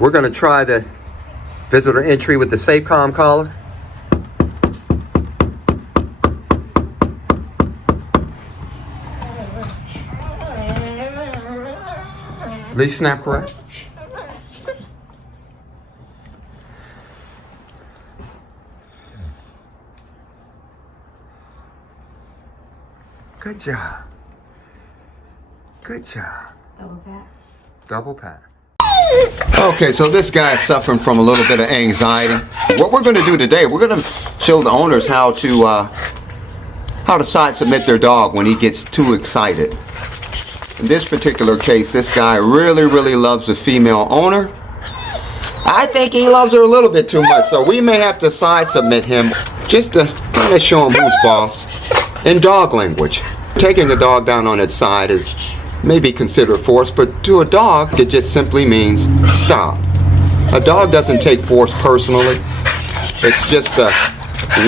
We're going to try the visitor entry with the Safecom collar. Leash snap correct? Good job. Good job. Double pat. Double pat. Okay, so this guy is suffering from a little bit of anxiety. What we're going to do today, we're going to show the owners how to side submit their dog when he gets too excited. In this particular case, this guy really loves the female owner. I think he loves her a little bit too much, so we may have to side submit him just to kind of show him who's boss in dog language. Taking a dog down on its side is maybe considered force, but to a dog, it just simply means stop. A dog doesn't take force personally. It's just a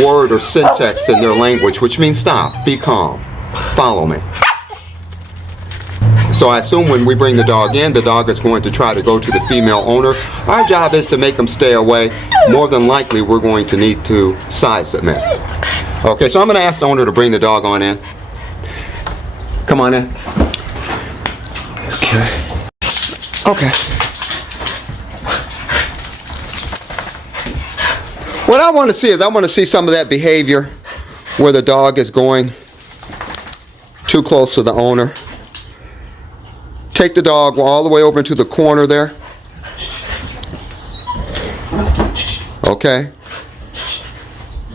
word or syntax in their language, which means stop, be calm, follow me. So I assume when we bring the dog in, the dog is going to try to go to the female owner. Our job is to make them stay away. More than likely, we're going to need to side submit. Okay, so I'm going to ask the owner to bring the dog on in. Come on in. Okay. What I want to see is I want to see some of that behavior where the dog is going too close to the owner. Take the dog all the way over into the corner there. Okay.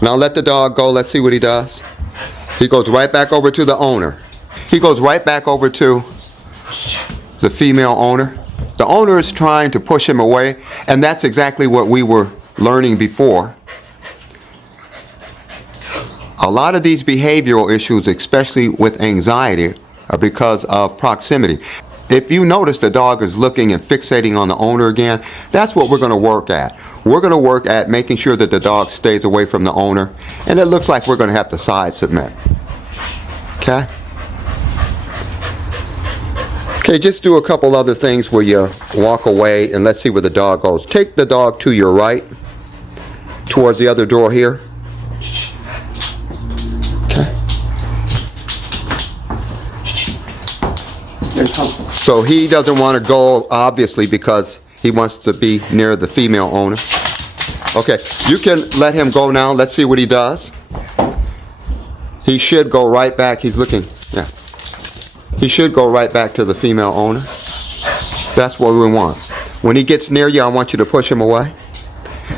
Now let the dog go. Let's see what he does. He goes right back over to the owner. He goes right back over to the female owner. The owner is trying to push him away, and that's exactly what we were learning before. A lot of these behavioral issues, especially with anxiety, are because of proximity. If you notice the dog is looking and fixating on the owner again, that's what we're going to work at. We're going to work at making sure that the dog stays away from the owner, and it looks like we're going to have to side submit. Okay? Okay, just do a couple other things where you walk away, and let's see where the dog goes. Take the dog to your right, towards the other door here. Okay. So he doesn't want to go, obviously, because he wants to be near the female owner. Okay, you can let him go now. Let's see what he does. He should go right back. He's looking, yeah. He should go right back to the female owner. That's what we want. When he gets near you, I want you to push him away.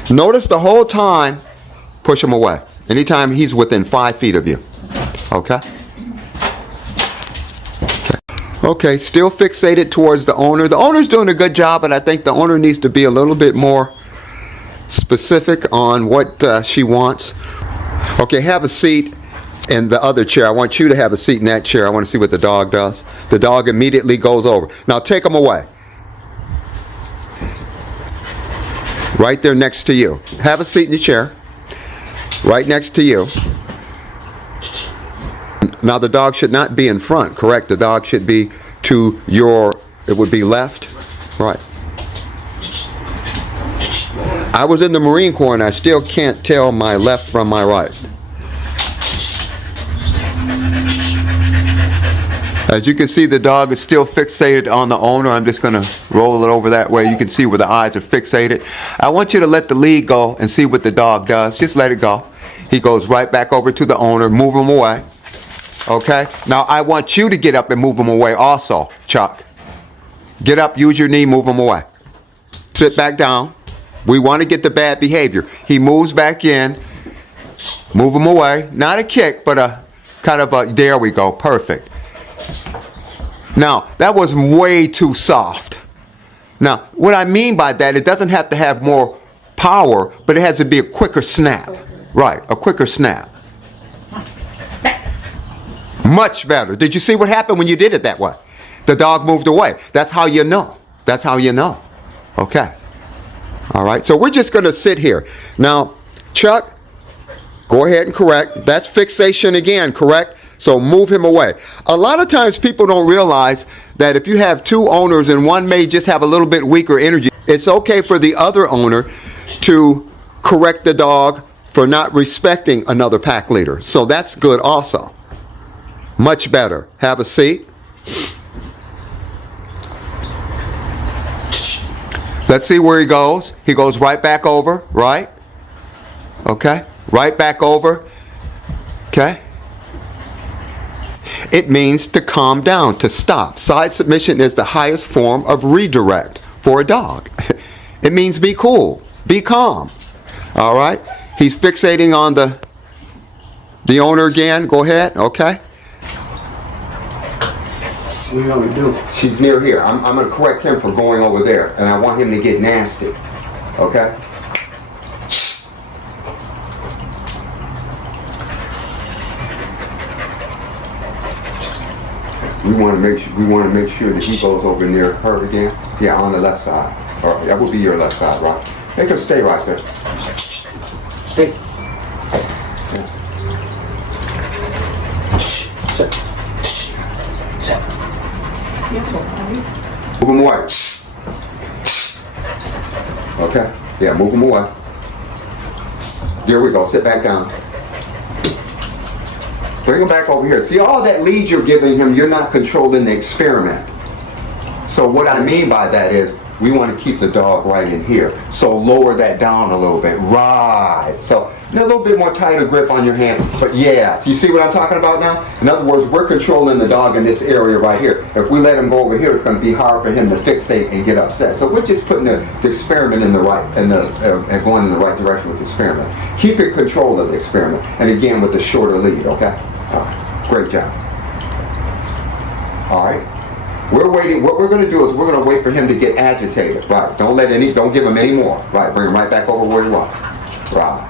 Notice the whole time, push him away. Anytime he's within 5 feet of you. Okay? Okay, still fixated towards the owner. The owner's doing a good job, but I think the owner needs to be a little bit more specific on what she wants. Okay, have a seat in the other chair. I want you to have a seat in that chair. I want to see what the dog does. The dog immediately goes over. Now take him away. Right there next to you. Have a seat in the chair. Right next to you. Now the dog should not be in front, correct? The dog should be to your, it would be left, right. I was in the Marine Corps and I still can't tell my left from my right. As you can see, the dog is still fixated on the owner. I'm just going to roll it over that way. You can see where the eyes are fixated. I want you to let the lead go and see what the dog does. Just let it go. He goes right back over to the owner. Move him away. Okay? Now, I want you to get up and move him away also, Chuck. Get up, use your knee, move him away. Sit back down. We want to get the bad behavior. He moves back in. Move him away. Not a kick, but a kind of a, there we go, perfect. Now, that was way too soft. Now, what I mean by that, it doesn't have to have more power, but it has to be a quicker snap. Right, a quicker snap. Much better. Did you see what happened when you did it that way? The dog moved away. That's how you know. That's how you know. Okay. All right, so we're just going to sit here. Now, Chuck, go ahead and correct. That's fixation again, correct? So move him away. A lot of times people don't realize that if you have two owners and one may just have a little bit weaker energy, it's okay for the other owner to correct the dog for not respecting another pack leader. So that's good also. Much better. Have a seat. Let's see where he goes. He goes right back over, right? Okay. Right back over. Okay. It means to calm down, to stop. Side submission is the highest form of redirect for a dog. It means be cool, be calm. All right. He's fixating on the owner again. Go ahead. Okay. What do you want me to do? She's near here. I'm going to correct him for going over there, and I want him to get nasty. Okay? We want to make sure that he goes over near her again. Yeah, on the left side. Or that would be your left side, right? Make her stay right there. Stay. Yeah. Sit. Sit. Move him away. Okay? Yeah, move him away. There we go. Sit back down. Bring him back over here. See, all that lead you're giving him, you're not controlling the experiment. So what I mean by that is, we want to keep the dog right in here. So lower that down a little bit. Right. So a little bit more tighter grip on your hand. But yeah, you see what I'm talking about now? In other words, we're controlling the dog in this area right here. If we let him go over here, it's going to be hard for him to fixate and get upset. So we're just putting the experiment in the right, and going in the right direction with the experiment. Keep in control of the experiment. And again, with the shorter lead, okay? All right. Great job. All right. We're waiting. What we're going to do is we're going to wait for him to get agitated. Right. Don't give him any more. Right. Bring him right back over where he was. Right.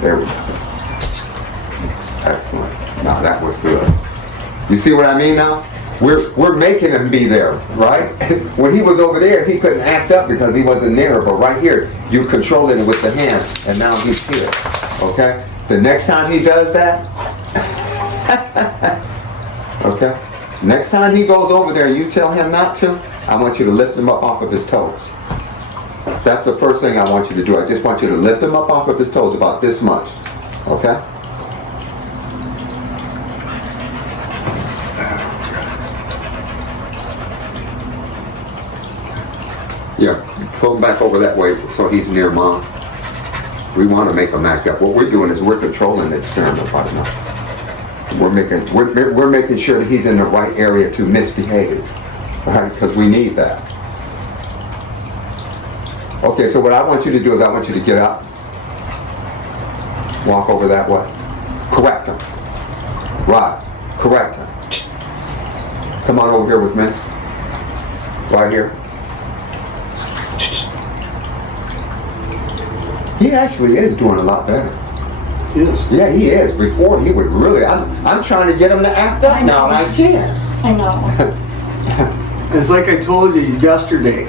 There we go. Excellent. Now that was good. You see what I mean now? We're making him be there, right? When he was over there, he couldn't act up because he wasn't there. But right here, you controlled it with the hands, and now he's here. Okay. The next time he does that, okay. Next time he goes over there and you tell him not to, I want you to lift him up off of his toes. That's the first thing I want you to do. I just want you to lift him up off of his toes about this much. Okay? Yeah, pull him back over that way so he's near Mom. We want to make him act up. What we're doing is we're controlling the experiment right now. We're making sure that he's in the right area to misbehave, right? Because we need that. Okay, so what I want you to do is I want you to get up, walk over that way, correct him. Right, correct him. Come on over here with me. Right here. He actually is doing a lot better. He is. Yeah, he is. Before he would really, I'm trying to get him to act up now, and I can't. I know. It's like I told you yesterday.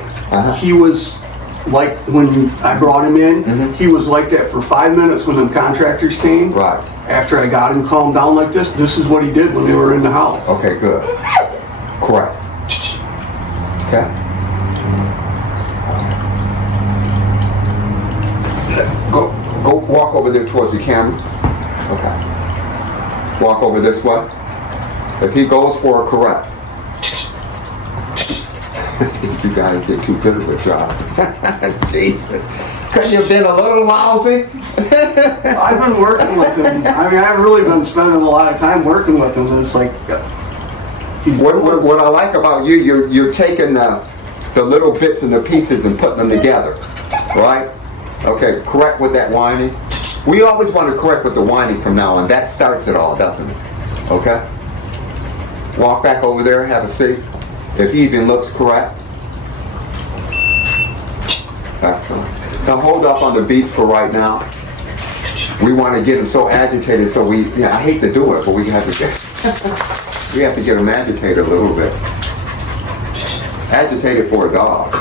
He was like, when I brought him in, he was like that for 5 minutes when them contractors came. Right. After I got him calmed down like this is what he did when they were in the house. Okay, good. Correct. Okay. Go walk over there towards the camera. Okay. Walk over this way. If he goes for a correct. You guys did too good of a job. Jesus. Couldn't you have been a little lousy? I've been working with him. I mean, I've really been spending a lot of time working with him. It's like, what I like about you, you're taking the little bits and the pieces and putting them together, right? Okay, correct with that whining. We always want to correct with the whining from now on. That starts it all, doesn't it? Okay? Walk back over there, have a seat. If he even looks correct. Excellent. Now hold up on the beat for right now. We want to get him so agitated, so I hate to do it, but we have to get him agitated a little bit. Agitated for a dog.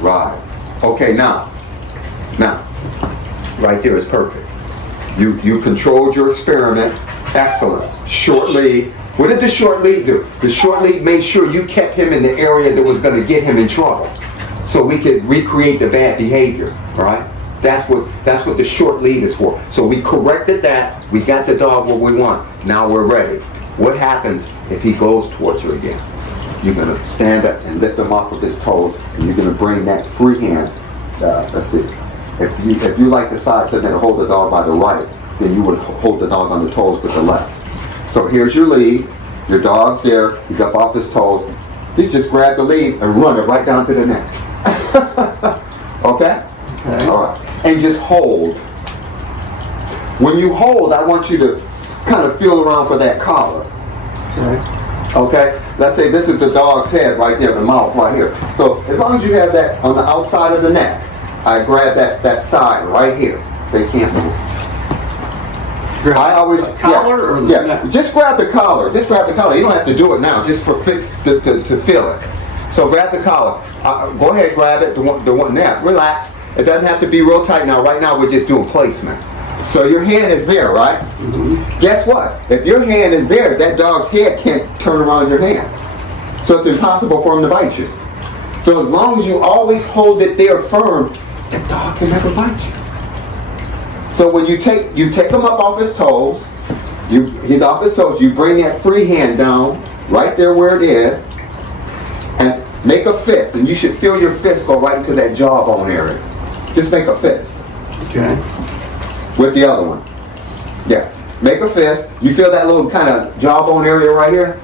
Right. Okay, now, right there is perfect. You controlled your experiment. Excellent. Short lead. What did the short lead do? The short lead made sure you kept him in the area that was going to get him in trouble. so we could recreate the bad behavior, right? That's what the short lead is for. So we corrected that, we got the dog what we want, now we're ready. What happens if he goes towards her again? You're gonna stand up and lift him off with his toes, and you're gonna bring that free hand, let's see, if you like to side submit and hold the dog by the right, then you would hold the dog on the toes with the left. So here's your lead, your dog's there, he's up off his toes, you just grab the lead and run it right down to the neck. Okay? Okay. All right. And just hold. When you hold, I want you to kind of feel around for that collar. Okay. Okay? Let's say this is the dog's head right there, the mouth right here. So as long as you have that on the outside of the neck, I grab that side right here. They can't move. I always collar or the neck? Just grab the collar. Just grab the collar. You don't have to do it now. Just for to feel it. So grab the collar. Go ahead, grab it. The one there. Relax. It doesn't have to be real tight now. Right now we're just doing placement. So your hand is there, right? Mm-hmm. Guess what? If your hand is there, that dog's head can't turn around your hand. So it's impossible for him to bite you. So as long as you always hold it there firm, the dog can never bite you. So when you take him up off his toes, he's off his toes, you bring that free hand down right there where it is, and make a fist, and you should feel your fist go right into that jawbone area. Just make a fist. Okay. With the other one. Yeah. Make a fist. You feel that little kind of jawbone area right here?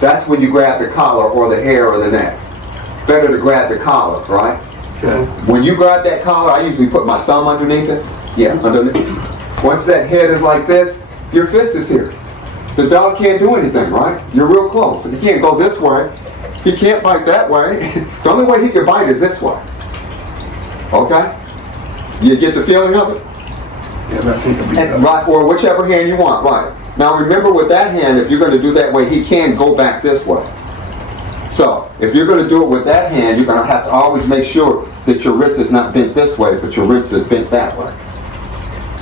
That's when you grab the collar or the hair or the neck. Better to grab the collar, right? Okay. When you grab that collar, I usually put my thumb underneath it. Yeah, underneath. Once that head is like this, your fist is here. The dog can't do anything, right? You're real close. He can't go this way. He can't bite that way. The only way he can bite is this way. Okay? You get the feeling of it? Yeah, I think it'll be And, right, or whichever hand you want, right. Now remember with that hand, if you're going to do that way, he can go back this way. So, if you're going to do it with that hand, you're going to have to always make sure that your wrist is not bent this way, but your wrist is bent that way.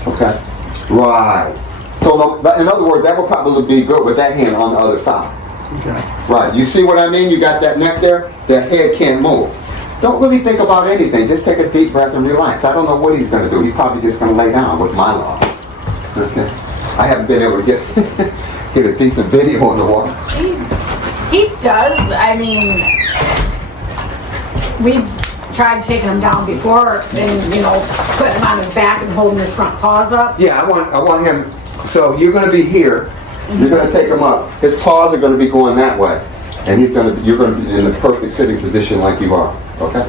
Okay? Right. So, in other words, that will probably be good with that hand on the other side. Okay. Right. You see what I mean? You got that neck there? That head can't move. Don't really think about anything. Just take a deep breath and relax. I don't know what he's going to do. He's probably just going to lay down with my law. Okay? I haven't been able to get a decent video in the water. He does. I mean, we've tried taking him down before and, putting him on his back and holding his front paws up. Yeah, I want him, so you're going to be here, you're going to take him up. His paws are going to be going that way. And you're going to be in the perfect sitting position like you are, okay?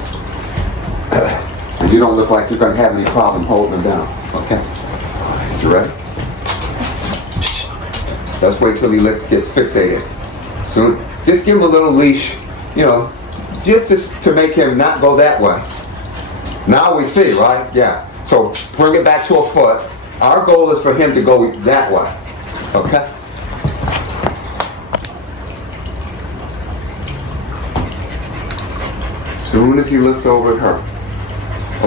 And you don't look like you're going to have any problem holding him down, okay? You ready? Let's wait till he gets fixated. Soon, just give him a little leash, just to make him not go that way. Now we see, right? Yeah. So bring it back to a foot. Our goal is for him to go that way. Okay? Soon as he looks over at her.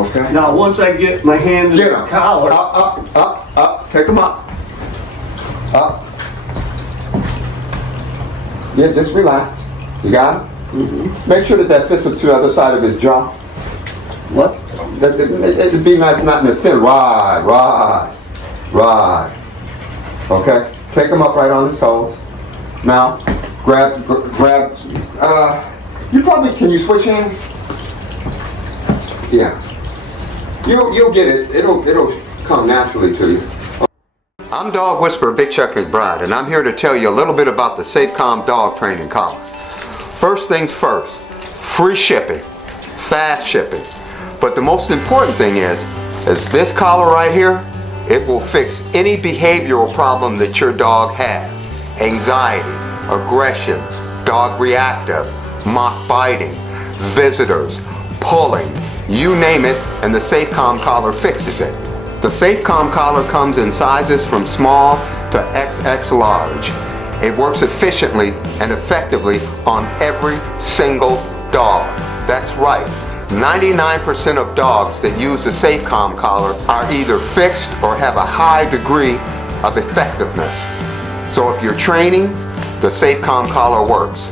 Okay? Now, once I get my hand in Get the him. collar, Up. Take him up. Up. Yeah, just relax. You got it? Mm-hmm. Make sure that fits to the other side of his jaw. what? It'd be nice not in the center. Right. Okay? Take him up right on his toes. Now, grab, can you switch hands? Yeah. You'll get it. It'll come naturally to you. I'm Dog Whisperer Big Chuck McBride, and I'm here to tell you a little bit about the Safecom dog training collar. First things first, free shipping, fast shipping. But the most important thing is this collar right here, it will fix any behavioral problem that your dog has. Anxiety, aggression, dog reactive, mock biting, visitors, pulling, you name it, and the Safecom collar fixes it. The Safecom collar comes in sizes from small to XX large. It works efficiently and effectively on every single dog. That's right. 99% of dogs that use the Safecom collar are either fixed or have a high degree of effectiveness. So if you're training, the Safecom collar works.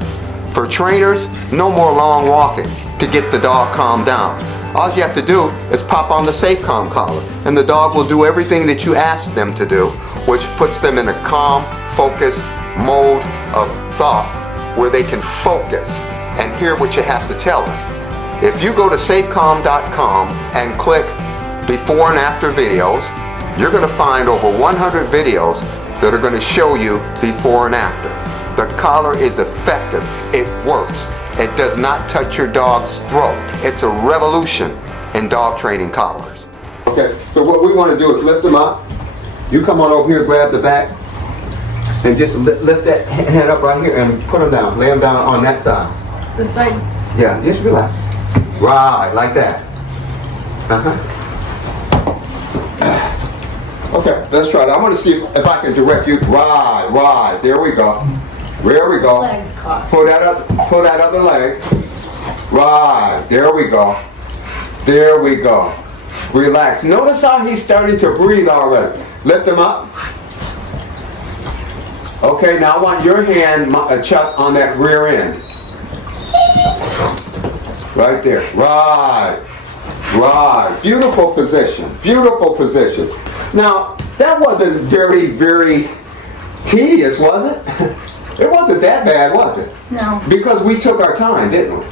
For trainers, no more long walking. to get the dog calmed down. All you have to do is pop on the Safecom collar, and the dog will do everything that you ask them to do, which puts them in a calm, focused mode of thought where they can focus and hear what you have to tell them. If you go to Safecom.com and click before and after videos, you're going to find over 100 videos that are going to show you before and after. The collar is effective. It works. It does not touch your dog's throat. It's a revolution in dog training collars. Okay, so what we want to do is lift them up. You come on over here, grab the back, and just lift that hand up right here and put them down. Lay them down on that side. This side? Yeah, just relax. Right, like that. Okay, let's try it. I want to see if I can direct you. Right. There we go. There we go. Legs caught. Pull that other leg. Right. There we go. There we go. Relax. Notice how he's starting to breathe already. Lift him up. Okay, now I want your hand, Chuck, on that rear end. Right there. Right. Beautiful position. Beautiful position. Now, that wasn't very, very tedious, was it? It wasn't that bad, was it? No. Because we took our time, didn't we?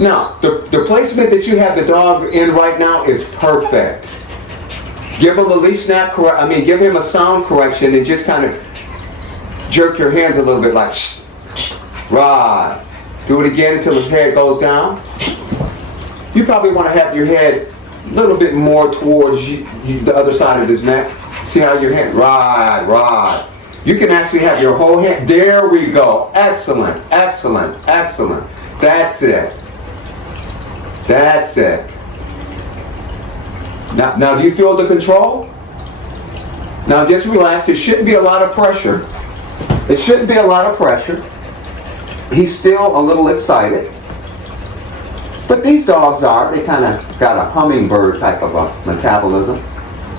Now, the placement that you have the dog in right now is perfect. Give him a leash snap give him a sound correction and just kind of jerk your hands a little bit like shh. Right. Do it again until his head goes down. You probably want to have your head a little bit more towards the other side of his neck. See how your hand, right. You can actually have your whole hand, there we go. Excellent. That's it. Now do you feel the control? Now just relax, it shouldn't be a lot of pressure. He's still a little excited. But these dogs they kind of got a hummingbird type of a metabolism.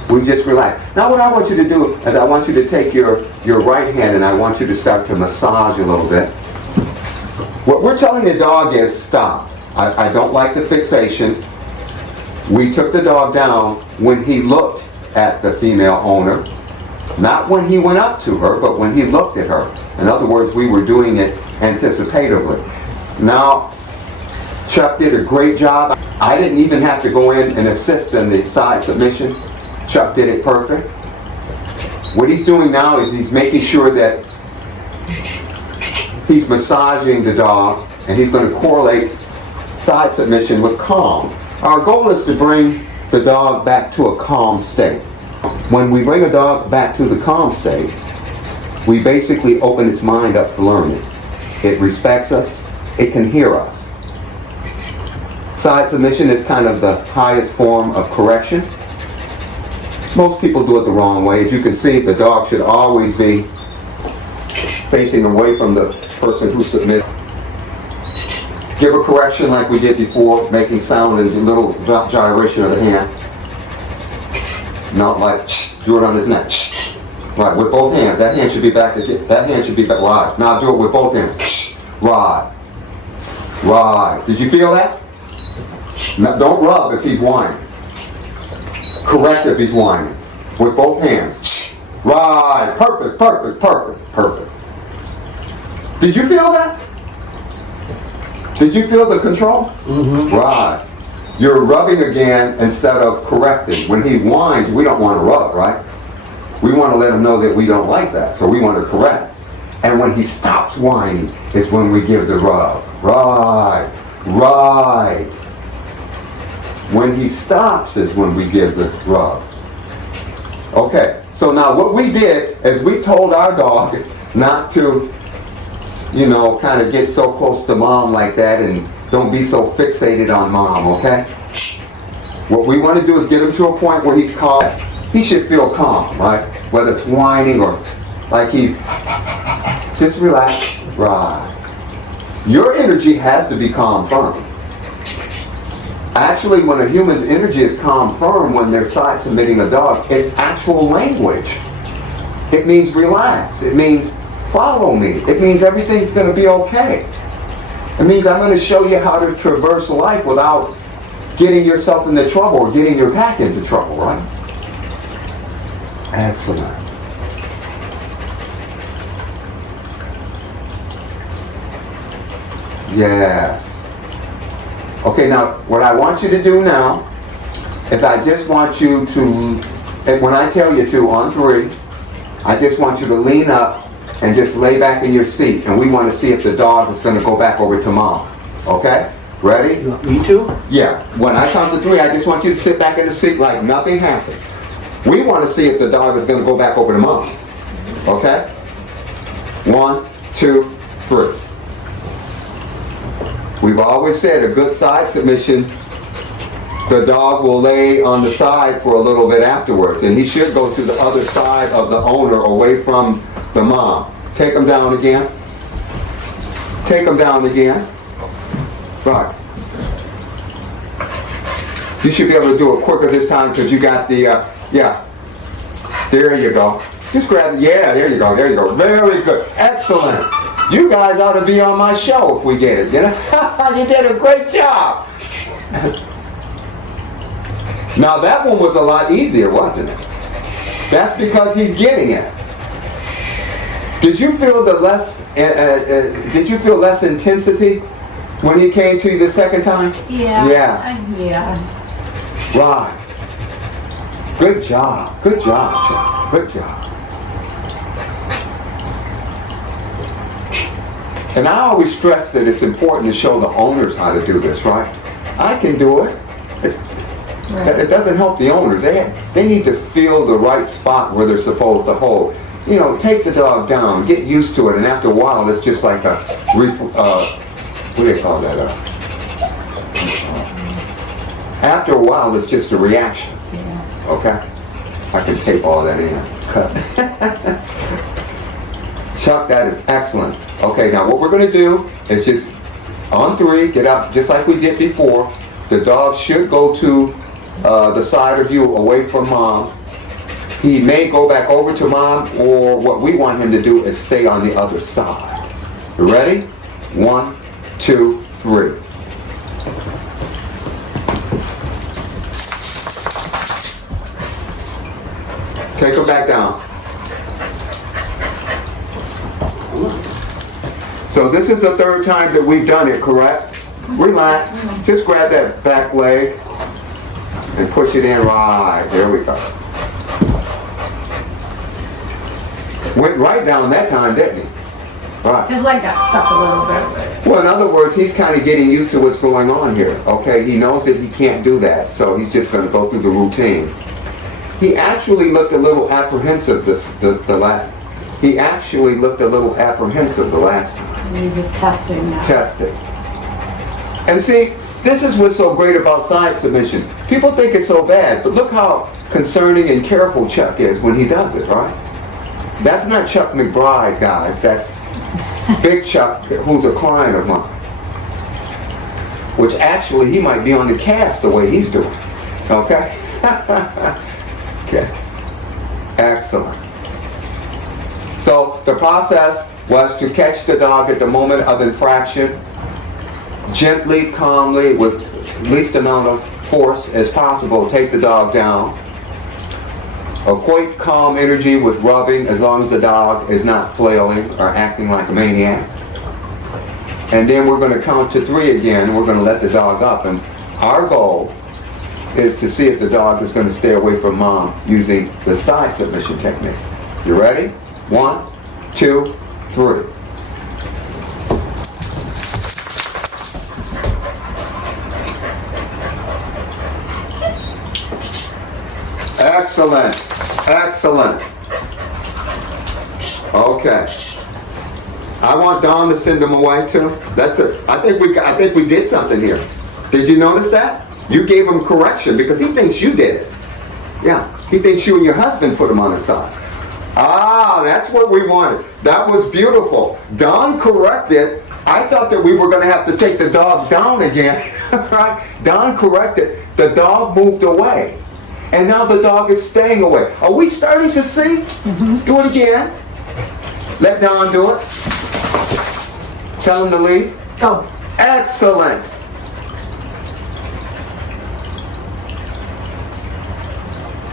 We just relax. Now what I want you to do is I want you to take your right hand and I want you to start to massage a little bit. What we're telling the dog is stop. I don't like the fixation. We took the dog down when he looked at the female owner. Not when he went up to her, but when he looked at her. In other words, we were doing it anticipatively. Now, Chuck did a great job. I didn't even have to go in and assist in the side submission. Chuck did it perfect. What he's doing now is he's making sure that he's massaging the dog, and he's going to correlate side submission with calm. Our goal is to bring the dog back to a calm state. When we bring a dog back to the calm state, we basically open its mind up for learning. It respects us. It can hear us. Side submission is kind of the highest form of correction. Most people do it the wrong way. As you can see, the dog should always be facing away from the person who submits. Give a correction like we did before, making sound and a little gyration of the hand. Not like do it on his neck. Right, with both hands. That hand should be back. That hand should be back. Right. Now do it with both hands. Right. Did you feel that? Now, don't rub if he's whining. Correct if he's whining. With both hands. Right. Perfect. Did you feel that? Did you feel the control? Mm-hmm. Right. You're rubbing again instead of correcting. When he whines, we don't want to rub, right? We want to let him know that we don't like that, so we want to correct. And when he stops whining is when we give the rub. Right. When he stops is when we give the rub. Okay, so now what we did is we told our dog not to, kind of get so close to mom like that and don't be so fixated on mom, okay? What we want to do is get him to a point where he's calm. He should feel calm, right? Whether it's whining or like he's, just relax. Right. Your energy has to be calm, firm. Actually, when a human's energy is calm, firm, when they're side submitting a dog, it's actual language. It means relax. It means follow me. It means everything's going to be okay. It means I'm going to show you how to traverse life without getting yourself into trouble or getting your pack into trouble, right? Excellent. Yes. Okay, now what I want you to do now is I just want you to, and when I tell you to on 3, I just want you to lean up and just lay back in your seat, and we want to see if the dog is going to go back over to mom. Okay? Ready? You want me to? Yeah. When I count to 3, I just want you to sit back in the seat like nothing happened. We want to see if the dog is going to go back over to mom. Okay? 1, 2, 3. We've always said a good side submission, the dog will lay on the side for a little bit afterwards, and he should go to the other side of the owner away from the mom. Take him down again. Take him down again. Right. You should be able to do it quicker this time because you got the, yeah. There you go. Just grab it. Yeah, there you go. There you go. Very good. Excellent. You guys ought to be on my show if we get it, you know? You did a great job. Now that one was a lot easier, wasn't it? That's because he's getting it. Did you feel the less? Did you feel less intensity when he came to you the second time? Yeah. Yeah. Yeah. Right. Good job. Good job, Chuck. Good job. And I always stress that it's important to show the owners how to do this, right? I can do it. It doesn't help the owners. They need to feel the right spot where they're supposed to hold. You know, take the dog down, get used to it, and after a while, it's just like a, what do they call that? After a while, it's just a reaction. Okay? I can tape all that in. Chuck, that is excellent. Okay, now what we're going to do is just on 3, get up just like we did before. The dog should go to the side of you away from mom. He may go back over to mom, or what we want him to do is stay on the other side. You ready? 1, 2, 3. Take him back down. So this is the 3rd time that we've done it, correct? Relax. Just grab that back leg and push it in right. There we go. Went right down that time, didn't he? Right. His leg got stuck a little bit. Well, in other words, he's kind of getting used to what's going on here. Okay, he knows that he can't do that, so he's just going to go through the routine. He actually looked a little apprehensive He actually looked a little apprehensive the last time. He's just testing now. Testing. And see, this is what's so great about side submission. People think it's so bad, but look how concerning and careful Chuck is when he does it, right? That's not Chuck McBride, guys. That's Big Chuck, who's a client of mine. Which actually, he might be on the cast the way he's doing. Okay? Okay. Excellent. So the process was to catch the dog at the moment of infraction, gently, calmly, with least amount of force as possible, take the dog down. Equate calm energy with rubbing as long as the dog is not flailing or acting like a maniac. And then we're going to count to 3 again, and we're going to let the dog up. And our goal is to see if the dog is going to stay away from mom using the side submission technique. You ready? 1, 2, 3. Excellent. Excellent. Okay. I want Dawn to send them away too. That's it. I think we did something here. Did you notice that? You gave him correction because he thinks you did it. Yeah. He thinks you and your husband put him on his side. Ah, that's what we wanted. That was beautiful. Don corrected. I thought that we were going to have to take the dog down again. Right? Don corrected. The dog moved away. And now the dog is staying away. Are we starting to see? Mm-hmm. Do it again. Let Don do it. Tell him to leave. Go. Excellent.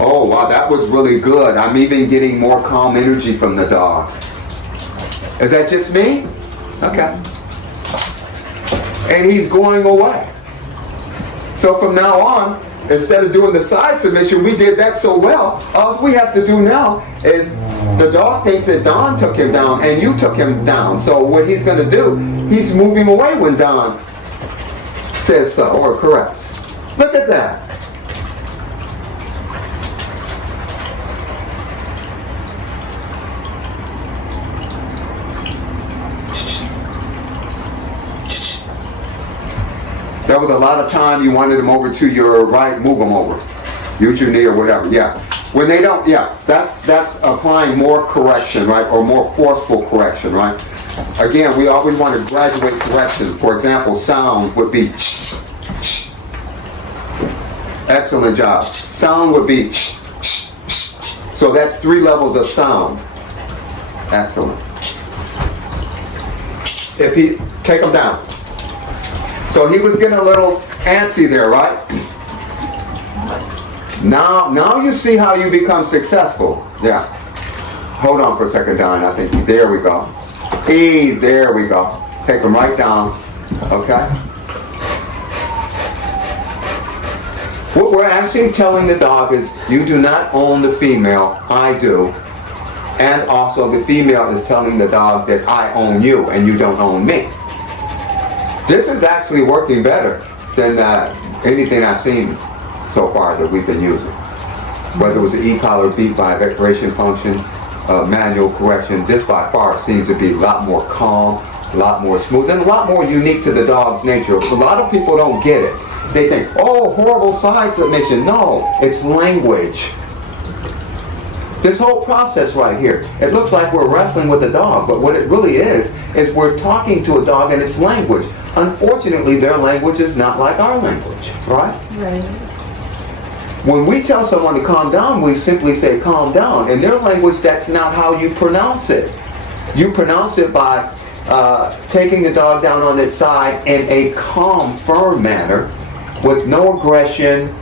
Oh, wow, that was really good. I'm even getting more calm energy from the dog. Is that just me? Okay. And he's going away. So from now on, instead of doing the side submission, we did that so well. All we have to do now is the dog thinks that Don took him down and you took him down. So what he's going to do, he's moving away when Don says so or corrects. Look at that. There was a lot of time you wanted them over to your right, move them over. Use your knee or whatever, yeah. When they don't, yeah, that's applying more correction, right, or more forceful correction, right? Again, we always want to graduate correction. For example, sound would be excellent job. Sound would be so that's 3 levels of sound. Excellent. If he, take him down. So he was getting a little antsy there, right? Now you see how you become successful. Yeah. Hold on for a second, Don. I think, there we go. Ease, there we go. Take him right down. Okay? What we're actually telling the dog is, you do not own the female, I do. And also the female is telling the dog that I own you and you don't own me. This is actually working better than anything I've seen so far that we've been using. Whether it was the e-collar beat vibration function, manual correction, this by far seems to be a lot more calm, a lot more smooth, and a lot more unique to the dog's nature. A lot of people don't get it. They think, oh, horrible side submission. No, it's language. This whole process right here, it looks like we're wrestling with a dog, but what it really is we're talking to a dog in its language. Unfortunately, their language is not like our language, right? Right. When we tell someone to calm down, we simply say calm down. In their language, that's not how you pronounce it. You pronounce it by taking the dog down on its side in a calm, firm manner with no aggression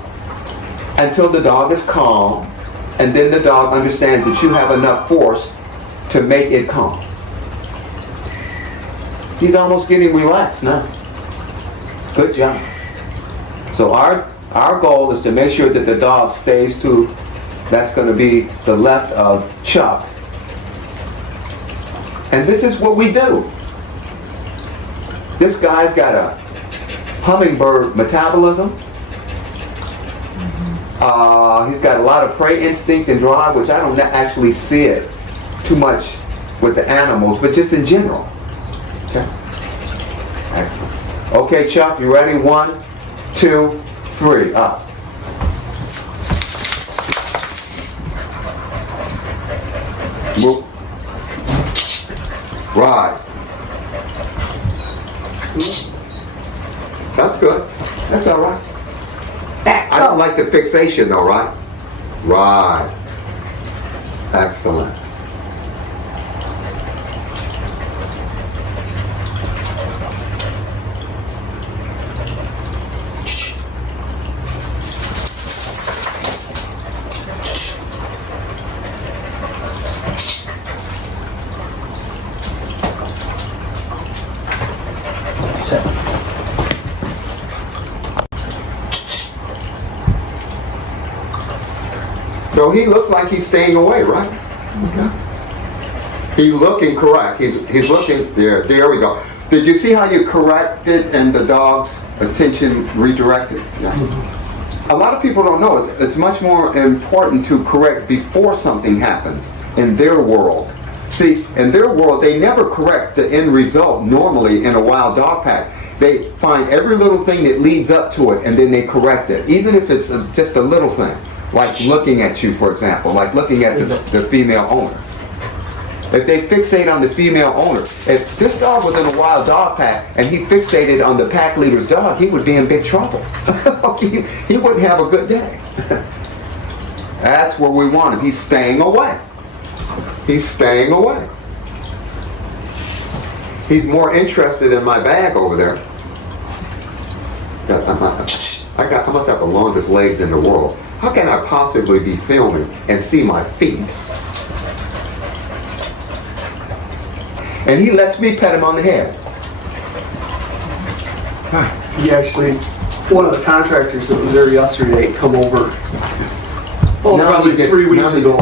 until the dog is calm, and then the dog understands that you have enough force to make it calm. He's almost getting relaxed now. Good job. So our goal is to make sure that the dog stays to, that's going to be the left of Chuck. And this is what we do. This guy's got a hummingbird metabolism. He's got a lot of prey instinct and drive, which I don't actually see it too much with the animals, but just in general. Okay. Excellent. Okay, Chuck, you ready? 1, 2, 3, up. Move. Right. That's good. That's all right. Back. I don't like the fixation though, right? Right. Excellent. So he looks like he's staying away, right? Okay. He's looking correct. He's looking there. There we go. Did you see how you corrected and the dog's attention redirected? Yeah. A lot of people don't know. It's much more important to correct before something happens in their world. See, in their world, they never correct the end result normally in a wild dog pack. They find every little thing that leads up to it and then they correct it, even if it's just a little thing. Like looking at you, for example, like looking at the female owner. If they fixate on the female owner, if this dog was in a wild dog pack and he fixated on the pack leader's dog, he would be in big trouble. He wouldn't have a good day. That's where we want him. He's staying away. He's staying away. He's more interested in my bag over there. I must have the longest legs in the world. How can I possibly be filming and see my feet? And he lets me pet him on the head. He actually, one of the contractors that was there yesterday come over, probably 3 weeks ago.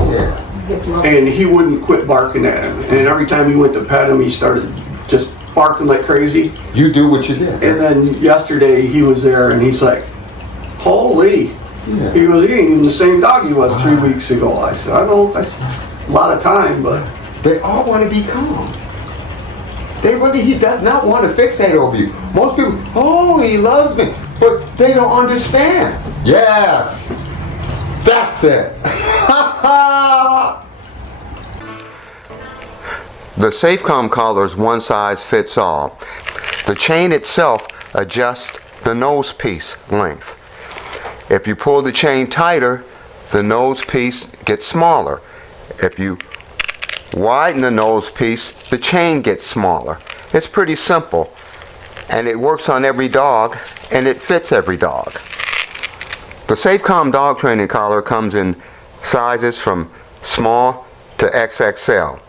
And he wouldn't quit barking at him. And every time he went to pet him, he started just barking like crazy. You do what you did. And then yesterday he was there and he's like, holy. Yeah. He goes, he ain't even the same dog he was 3 weeks ago. I said, I know, that's a lot of time, but. They all want to be calm. He does not want to fixate over you. Most people, oh, he loves me. But they don't understand. Yes. That's it. The Safecom collar is one size fits all. The chain itself adjusts the nose piece length. If you pull the chain tighter, the nose piece gets smaller. If you widen the nose piece, the chain gets smaller. It's pretty simple, and it works on every dog, and it fits every dog. The Safecom dog training collar comes in sizes from small to XXL.